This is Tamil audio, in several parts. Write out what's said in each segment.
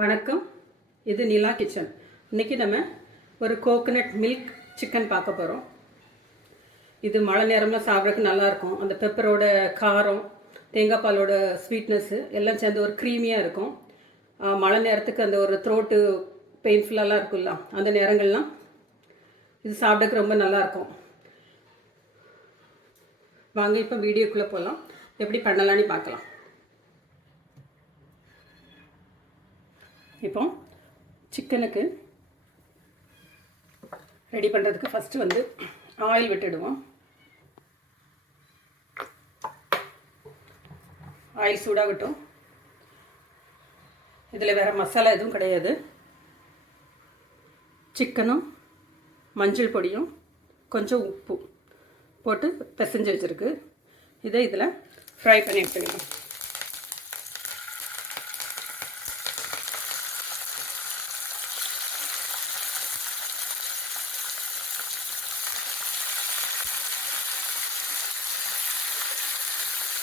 வணக்கம். இது நிலா கிச்சன். இன்றைக்கி நம்ம ஒரு கோகனட் மில்க் சிக்கன் பார்க்க போகிறோம். இது மழை நேரம்லாம் சாப்பிட்றதுக்கு நல்லாயிருக்கும். அந்த பெப்பரோட காரம், தேங்காய் பாலோட ஸ்வீட்னஸ்ஸு எல்லாம் சேர்ந்து ஒரு க்ரீமியாக இருக்கும். மழை நேரத்துக்கு அந்த ஒரு த்ரோட்டு பெயின்ஃபுல்லாலாம் இருக்குல்ல, அந்த நேரங்கள்லாம் இது சாப்பிட்றதுக்கு ரொம்ப நல்லாயிருக்கும். வாங்க இப்போ வீடியோக்குள்ளே போகலாம். எப்படி பண்ணலான்னு பார்க்கலாம். இப்போ சிக்கனுக்கு ரெடி பண்ணுறதுக்கு ஃபஸ்ட்டு வந்து ஆயில் விட்டுடுவோம். ஆயில் சூடாகட்டும். இதில் வேறு மசாலா எதுவும் கிடையாது. சிக்கனும் மஞ்சள் பொடியும் கொஞ்சம் உப்பு போட்டு பிசைஞ்சு வச்சுருக்கு. இதை இதில் ஃப்ரை பண்ணி எடுத்துக்கலாம்.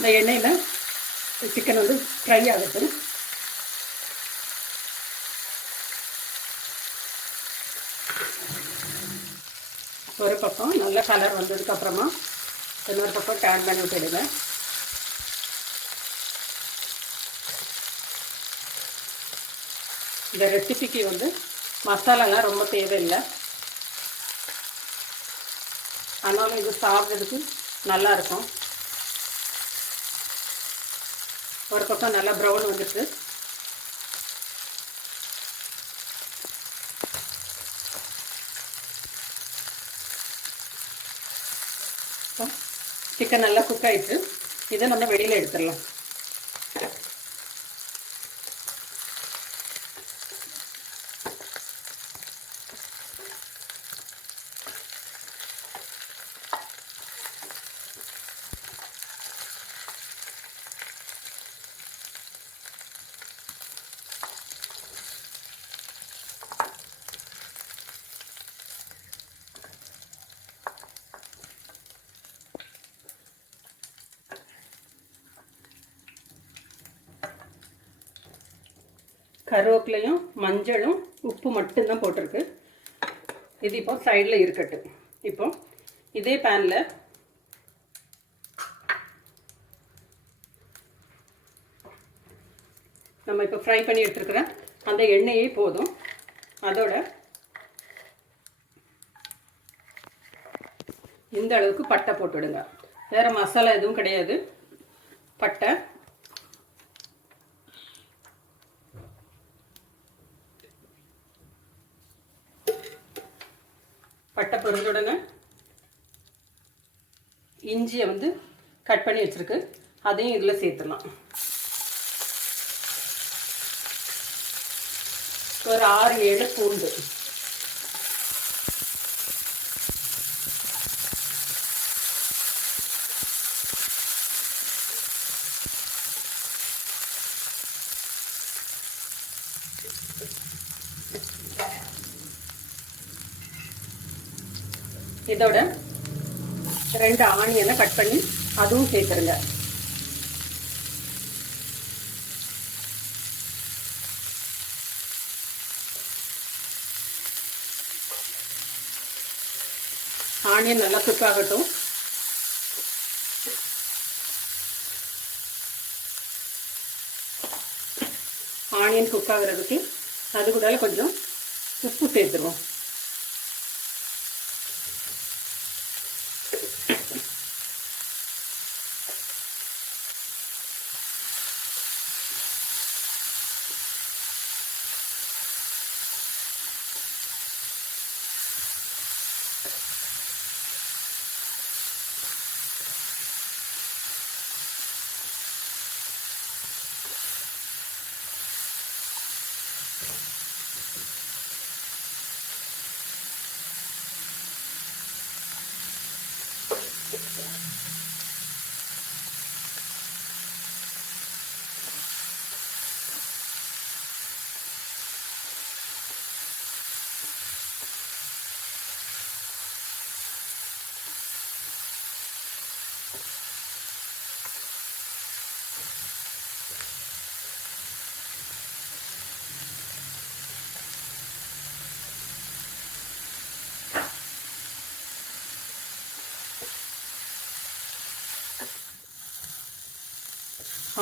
இந்த எண்ணெயில் சிக்கன் வந்து ஃப்ரை ஆகுது. ஒரு பக்கம் நல்ல கலர் வந்ததுக்கப்புறமா இன்னொரு பக்கம் டேன் பண்ணி விட்டுடுங்க. இந்த ரெசிபிக்கு வந்து மசாலாலாம் ரொம்ப தேவையில்லை. ஆனாலும் இது சாப்பிட்றதுக்கு நல்லாயிருக்கும். ஒரு பக்கம் நல்லா ப்ரௌன் வந்துட்டு சிக்கன் நல்லா குக் ஆகிட்டு இதை நம்ம வெளியில் எடுத்துடலாம். கருவேப்பிலையும் மஞ்சளும் உப்பு மட்டும்தான் போட்டிருக்கு. இது இப்போ சைடில் இருக்கட்டும். இப்போ இதே பேனில் நம்ம இப்போ ஃப்ரை பண்ணி எடுத்துருக்கிற அந்த எண்ணெயே போதும். அதோட இந்த அளவுக்கு பட்டை போட்டுவிடுங்க. வேறு மசாலா எதுவும் கிடையாது. பட்டை, பட்டை பொரிஞ்ச இஞ்சியை வந்து கட் பண்ணி வச்சுருக்கு. அதையும் இதில் சேர்த்துடலாம். ஒரு 6-7 பூண்டு, இதோட 2 ஆனியனை கட் பண்ணி அதுவும் சேர்த்துருங்க. ஆனியன் நல்லா குக் ஆகட்டும். ஆனியன் குக் ஆகுறதுக்கு அது கூட கொஞ்சம் உப்பு சேர்த்துருவோம்.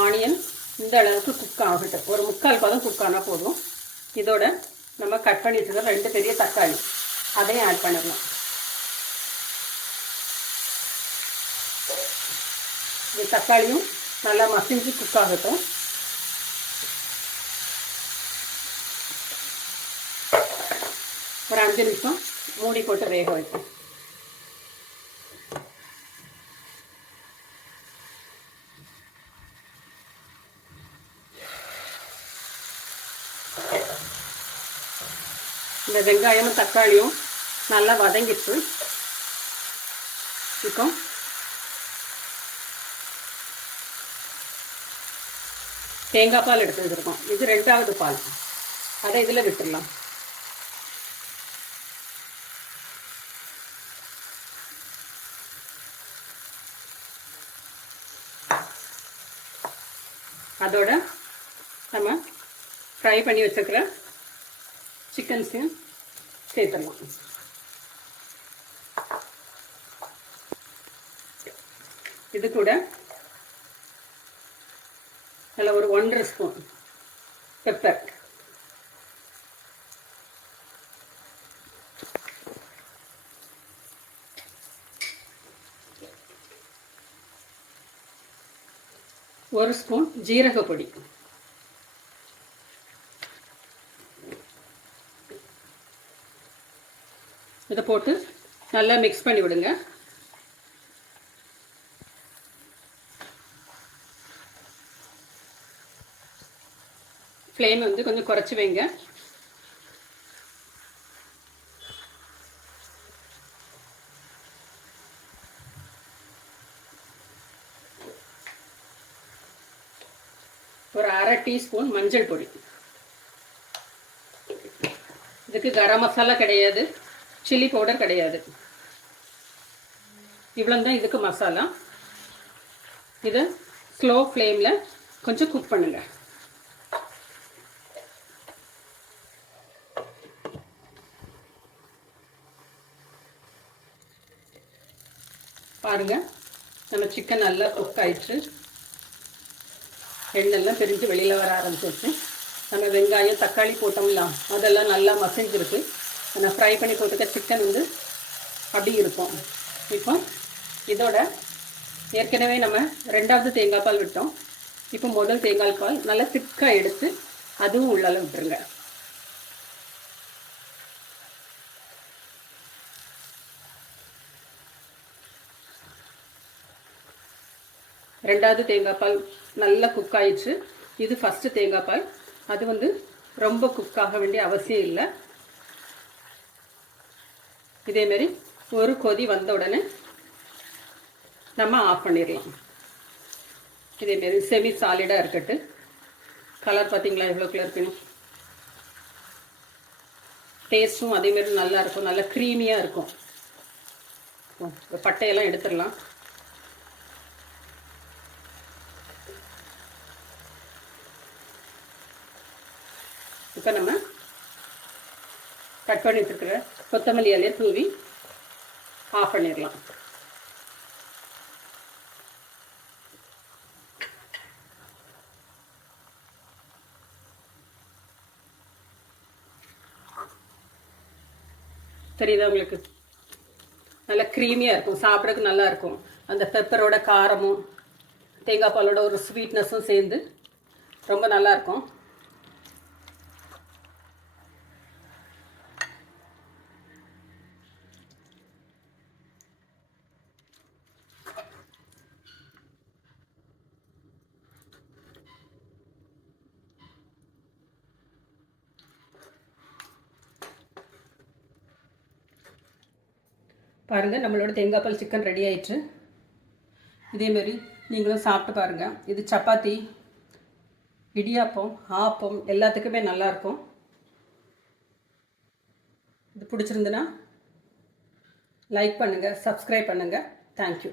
ஆனியன் இந்த அளவுக்கு குக் ஆகட்டும். ஒரு 3/4 பதம் குக் ஆனால் போதும். இதோட நம்ம கட் பண்ணி வச்சுருக்க 2 பெரிய தக்காளி அதையும் ஆட் பண்ணிடலாம். இந்த தக்காளியும் நல்லா மசிஞ்சு குக் ஆகட்டும். ஒரு 5 நிமிஷம் மூடி போட்டு வேக வைப்போம். இந்த வெங்காயமும் தக்காளியும் நல்லா வதங்கிட்டு இப்போ தேங்காய் பால் எடுத்து வச்சுருக்கோம். இது 2வது பால், அதை இதில் விட்டுடலாம். அதோட நம்ம ஃப்ரை பண்ணி வச்சுருக்கிற சிக்கன்ஸையும் சேர்த்துடலாம். இது கூட அதில் ஒரு 1½ ஸ்பூன் பெப்பர், ஒரு ஸ்பூன் ஜீரக பொடி, இதை போட்டு நல்லா மிக்ஸ் பண்ணி விடுங்க. ஃப்ளேம் வந்து கொஞ்சம் குறைச்சி வைங்க. ஒரு 1/2 டீஸ்பூன் மஞ்சள் பொடி. இதுக்கு கரம் மசாலா கிடையாது, சில்லி பவுடர் கிடையாது. இவ்வளோ இதுக்கு மசாலா. இதை ஸ்லோ ஃப்ளேமில் கொஞ்சம் குக் பண்ணுங்க. பாருங்க, நம்ம சிக்கன் நல்லா குக் ஆயிடுச்சு. எண்ணெல்லாம் பிரிஞ்சு வெளியில் வர ஆரம்பிச்சிருச்சு. நம்ம வெங்காயம் தக்காளி போட்டோம்லாம் அதெல்லாம் நல்லா மசிஞ்சிருக்கு. நான் ஃப்ரை பண்ணி போட்டுக்க சிக்கன் வந்து அப்படி இருக்கும். இப்போ இதோட ஏற்கனவே நம்ம 2வது தேங்காய் பால் விட்டோம். இப்போ முதல் தேங்காய் பால் நல்லா திக்காக எடுத்து அதுவும் உள்ளால விட்டுருங்க. ரெண்டாவது தேங்காய் பால் நல்லா குக் ஆயிடுச்சு. இது ஃபஸ்ட்டு தேங்காய் பால். அது வந்து ரொம்ப குக் ஆக வேண்டிய அவசியம் இல்லை. இதேமாரி ஒரு கொதி வந்த உடனே நம்ம ஆஃப் பண்ணிடலாம். இதேமாரி செமி சாலிடாக இருக்கட்டு. கலர் பார்த்திங்களா எவ்வளோ கலர் இருக்கணும். டேஸ்ட்டும் அதேமாரி நல்லா இருக்கும், நல்லா க்ரீமியாக இருக்கும். பட்டையெல்லாம் எடுத்துடலாம். இப்போ நம்ம கட் பண்ணி வச்சுருக்கிற கொத்தமல்லி இலையை தூவி ஆஃப் பண்ணிடலாம். தெரியுதா உங்களுக்கு? நல்லா க்ரீமியாக இருக்கும், சாப்பிட்றதுக்கு நல்லா இருக்கும். அந்த பெப்பரோட காரமும் தேங்காய் பாலோட ஒரு ஸ்வீட்னஸும் சேர்ந்து ரொம்ப நல்லாயிருக்கும். பாருங்கள், நம்மளோட தேங்காய் பால் சிக்கன் ரெடி ஆயிடுச்சு. இதேமாரி நீங்களும் சாப்பிட்டு பாருங்கள். இது சப்பாத்தி, இடியாப்பம், ஆப்பம் எல்லாத்துக்குமே நல்லாயிருக்கும். இது பிடிச்சிருந்துன்னா லைக் பண்ணுங்கள், சப்ஸ்கிரைப் பண்ணுங்கள். தேங்க்யூ.